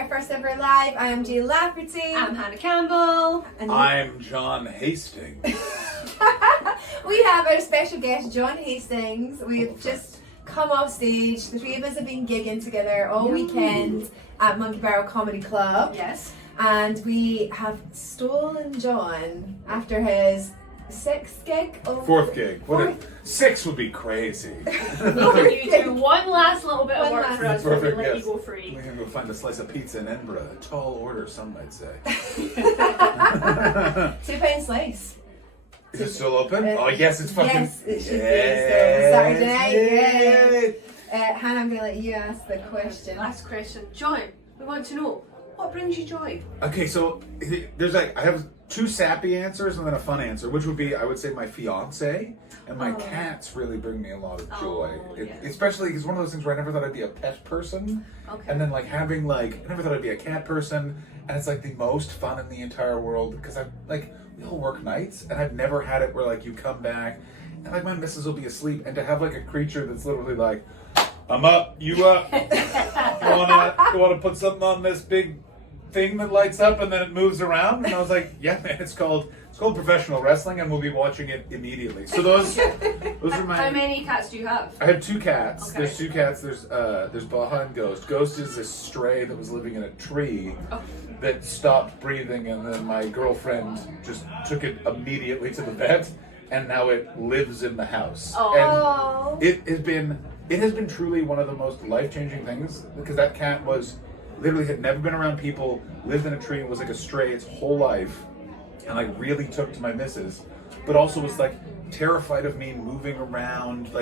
our first ever live. I am Jill Lafferty. I'm Hannah Campbell. And I'm John Hastings. We have our special guest, John Hastings. We've just come off stage. The three of us have been gigging together all weekend at Monkey Barrel Comedy Club. Yes. And we have stolen John after his sixth gig. Fourth gig. Six would be crazy. Can you do one last little bit of work for us before we let you go free? We're going to go find a slice of pizza in Edinburgh. A tall order, some might say. £2 slice. Is it still open? Oh, yes, it's fucking... Yes, it should be. Saturday night. Yay. Hannah, I'm going to let you ask the question. Last question. Joy, we want to know, what brings you joy? Okay, so there's I have two sappy answers and then a fun answer, which would be, I would say, my fiance and my cats really bring me a lot of joy. Especially because one of those things where I never thought I'd be a pet person. Okay. And then I never thought I'd be a cat person. And it's the most fun in the entire world because we all work nights and I've never had it where you come back and my missus will be asleep and to have a creature that's literally I'm up, you up. You wanna put something on this big thing that lights up and then it moves around? And I was like, yeah, man, it's called professional wrestling and we'll be watching it immediately. So those are my... How many cats do you have? I have two cats. Okay. There's two cats. There's Baja and Ghost. Ghost is a stray that was living in a tree that stopped breathing and then my girlfriend just took it immediately to the vet and now it lives in the house. Oh. And it has been truly one of the most life-changing things because that cat literally had never been around people, lived in a tree, and was a stray its whole life, and really took to my missus, but also was terrified of me moving around,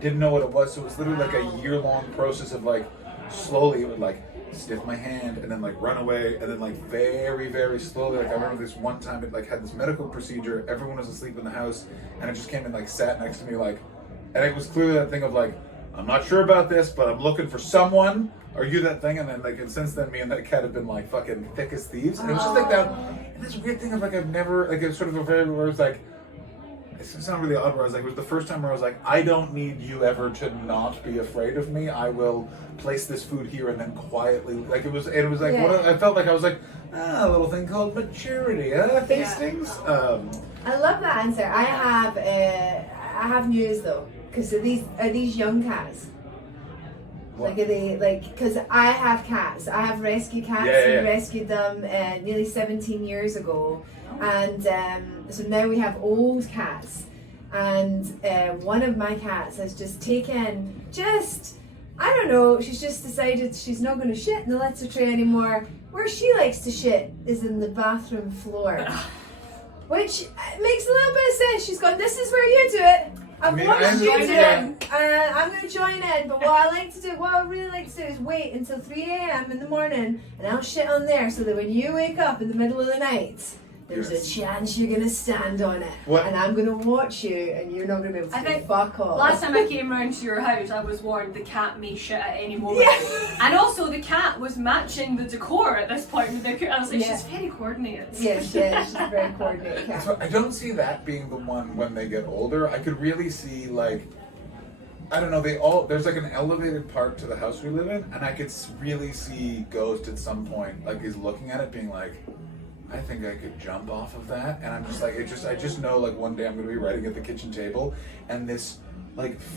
didn't know what it was, so it was literally a year-long process of slowly it would stiff my hand and then run away and then very, very slowly, I remember this one time it had this medical procedure, everyone was asleep in the house, and it just came and sat next to me and it was clearly that thing of I'm not sure about this, but I'm looking for someone. Are you that thing? And then and since then, me and that cat have been fucking thick as thieves. And it was just that, and this weird thing of I've never it's sort of a very where it's it's not really odd. Where I was it was the first time where I was I don't need you ever to not be afraid of me. I will place this food here and then quietly it was what I felt I was a little thing called maturity. Hastings. I love that answer. I have news though. Because are these young cats? What? Are they because I have cats. I have rescue cats. We rescued them nearly 17 years ago, and so now we have old cats. And one of my cats has just taken I don't know. She's just decided she's not going to shit in the litter tray anymore. Where she likes to shit is in the bathroom floor, which makes a little bit of sense. She's gone, this is where you do it. I've watched you do it, and I'm going to join in. But what I really like to do is wait until 3 a.m. in the morning, and I'll shit on there so that when you wake up in the middle of the night, there's a chance you're going to stand on it. And I'm going to watch you, and you're not going to be able to say fuck off. Last time I came round to your house, I was warned the cat may shit at any moment. And also the cat was matching the decor at this point. I was she's very coordinated. Yes, she's a very coordinated cat. So I don't see that being the one when they get older. I could really see I don't know, there's an elevated part to the house we live in, and I could really see Ghost at some point, he's looking at it being I think I could jump off of that, and I'm just I just know one day I'm going to be writing at the kitchen table, and this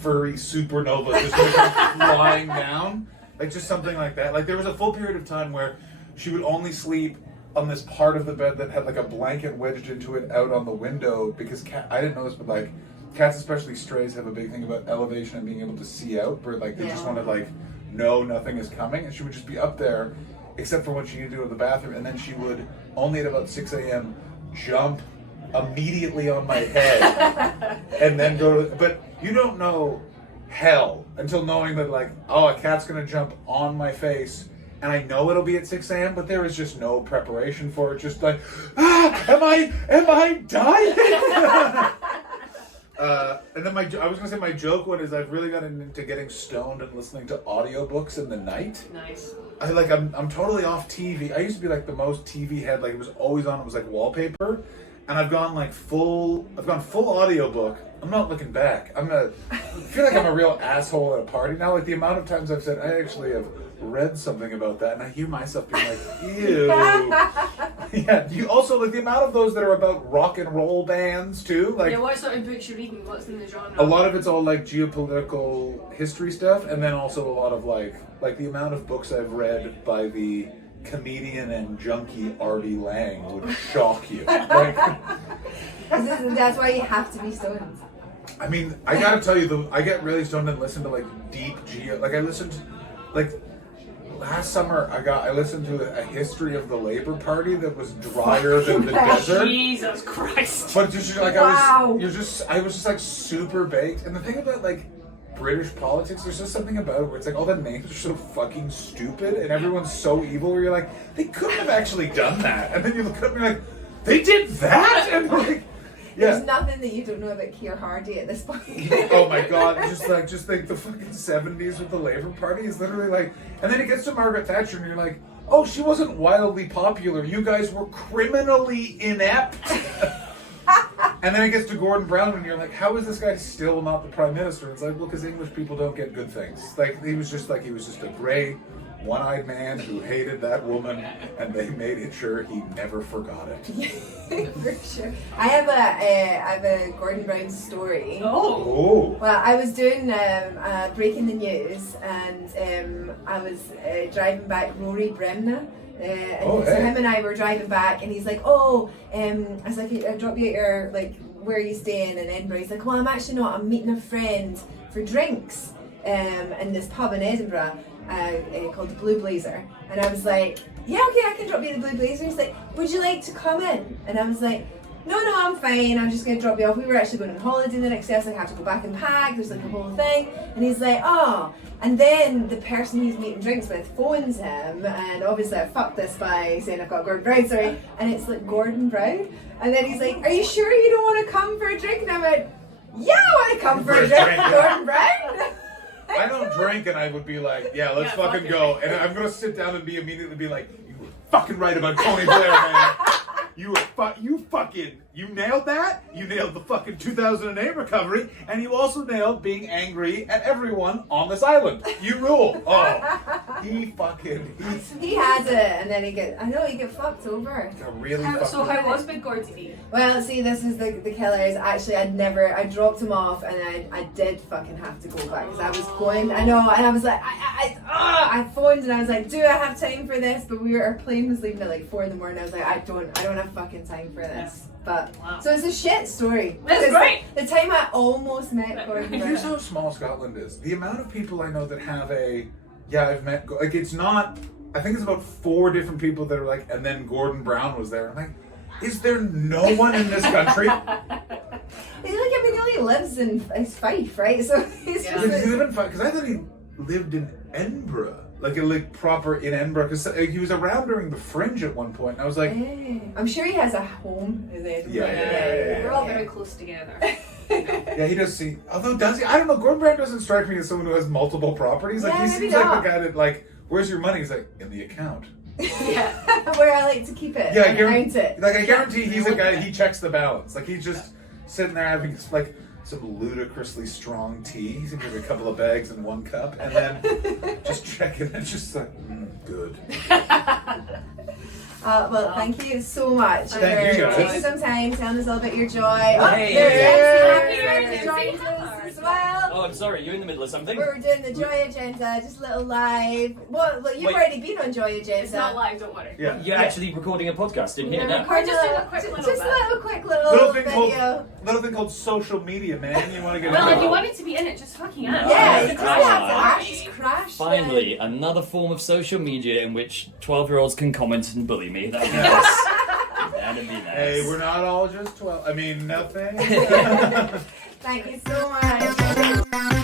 furry supernova just going to come flying down, just something like that. There was a full period of time where she would only sleep on this part of the bed that had a blanket wedged into it out on the window because I didn't know this, but cats, especially strays, have a big thing about elevation and being able to see out, where they just want to know nothing is coming, and she would just be up there. Except for when she needed to go to the bathroom, and then she would, only at about 6 a.m., jump immediately on my head, and then go to, but you don't know hell until knowing that a cat's gonna jump on my face, and I know it'll be at 6 a.m., but there is just no preparation for it, just am I dying? And then I was gonna say my joke one is I've really gotten into getting stoned and listening to audiobooks in the night. Nice. I'm totally off TV. I used to be the most TV head, it was always on, it was wallpaper. and I've gone full audiobook. I'm not looking back. I feel like I'm a real asshole at a party now. Like the amount of times I've said, I actually have read something about that, and I hear myself being like, ew. Yeah, you also, like, the amount of those that are about rock and roll bands, too. Like, yeah, what sort of books you're reading? What's in the genre? A lot of it's all, like, geopolitical history stuff, and then also a lot of, like the amount of books I've read by the comedian and junkie Artie Lang would shock you. Like, that's why you have to be stoned. I mean, I gotta tell you, I get really stoned and listen to, like, deep like, I listened to, like, last summer I listened to a history of the Labour Party that was drier than the desert. Jesus Christ! But just like I was just like super baked. And the thing about like British politics, there's just something about it where it's like all the names are so fucking stupid and everyone's so evil. Where you're like, they couldn't have actually done that. And then you look up and you're like, they did that, and like. Yeah. There's nothing that you don't know about Keir Hardie at this point. Oh my god, just think the fucking 70s with the Labour Party is literally like, and then it gets to Margaret Thatcher and you're like, oh, she wasn't wildly popular, you guys were criminally inept. And then it gets to Gordon Brown and you're like, how is this guy still not the Prime Minister? It's like, well, because English people don't get good things. Like, he was just a grey, one-eyed man who hated that woman, and they made it sure he never forgot it. For sure. I have a Gordon Brown story. Oh. Well, I was doing breaking the news, and I was driving back Rory Bremner. So him and I were driving back, and he's like, I was like, I'll drop you at your, like, where are you staying in Edinburgh? He's like, well, I'm actually not, I'm meeting a friend for drinks in this pub in Edinburgh called the Blue Blazer. And I was like, yeah, okay, I can drop you at the Blue Blazer. He's like, would you like to come in? And I was like, no, I'm fine, I'm just going to drop you off. We were actually going on holiday the next day, so I have to go back and pack, there's like a whole thing. And he's like, oh. And then the person he's meeting drinks with phones him, and obviously I fucked this by saying I've got Gordon Brown, sorry, and it's like Gordon Brown. And then he's like, are you sure you don't want to come for a drink? And I went, yeah, I want to come for a drink with Gordon Brown. I don't drink, and I would be like, yeah, let's fucking go. And I'm going to sit down and immediately be like, you were fucking right about Tony Blair, man. You nailed that. You nailed the fucking 2008 recovery, and you also nailed being angry at everyone on this island. You rule. Oh, he has it, and then he get fucked over. So how was Big Gordy? Well, see, this is the killer. Is actually I dropped him off, and I did fucking have to go back because I was going. I know, and I was like, I phoned and I was like, do I have time for this? But our plane was leaving at like 4 a.m. I was like, I don't have fucking time for this. But so it's a shit story. That's great. The time I almost met Gordon Brown. Here's how small Scotland is. The amount of people I know that have I've met, like, it's not, I think it's about 4 different people that are like, and then Gordon Brown was there. I'm like, is there no one in this country? He only lives in Fife, right? So he's Does he live in Fife? Because I thought he lived in Edinburgh. Like proper in Edinburgh, because he was around during the Fringe at one point, and I was like, I'm sure he has a home in Edinburgh. Yeah. We're all very close together. Yeah, he does see. Although, does he? I don't know. Gordon Brown doesn't strike me as someone who has multiple properties. Like, he seems like the guy that, like, where's your money? He's like, in the account. Yeah, where I like to keep it. Yeah, I guarantee he's a guy. He checks the balance. Like, he's just sitting there having like some ludicrously strong tea. He's gonna get a couple of bags in 1 cup, and then just checking. It's just like, good. Well, thank you so much for taking some time, telling us all about your joy. Hey. Joined us as well. Oh, I'm sorry, you're in the middle of something? We're doing the Joy Agenda, just a little live. Well, you've already been on Joy Agenda. It's not live, don't worry. Yeah. You're actually recording a podcast in here now. We're just doing a quick little video. Little thing called social media, man. You want to get well, into if you wanted to be in it, just fucking ask. Yeah, you just have to just crash. Finally, another form of social media in which 12-year-olds can comment and bully me. That'd be nice. That'd be nice. Hey, we're not all just 12. I mean, nothing. Thank you so much.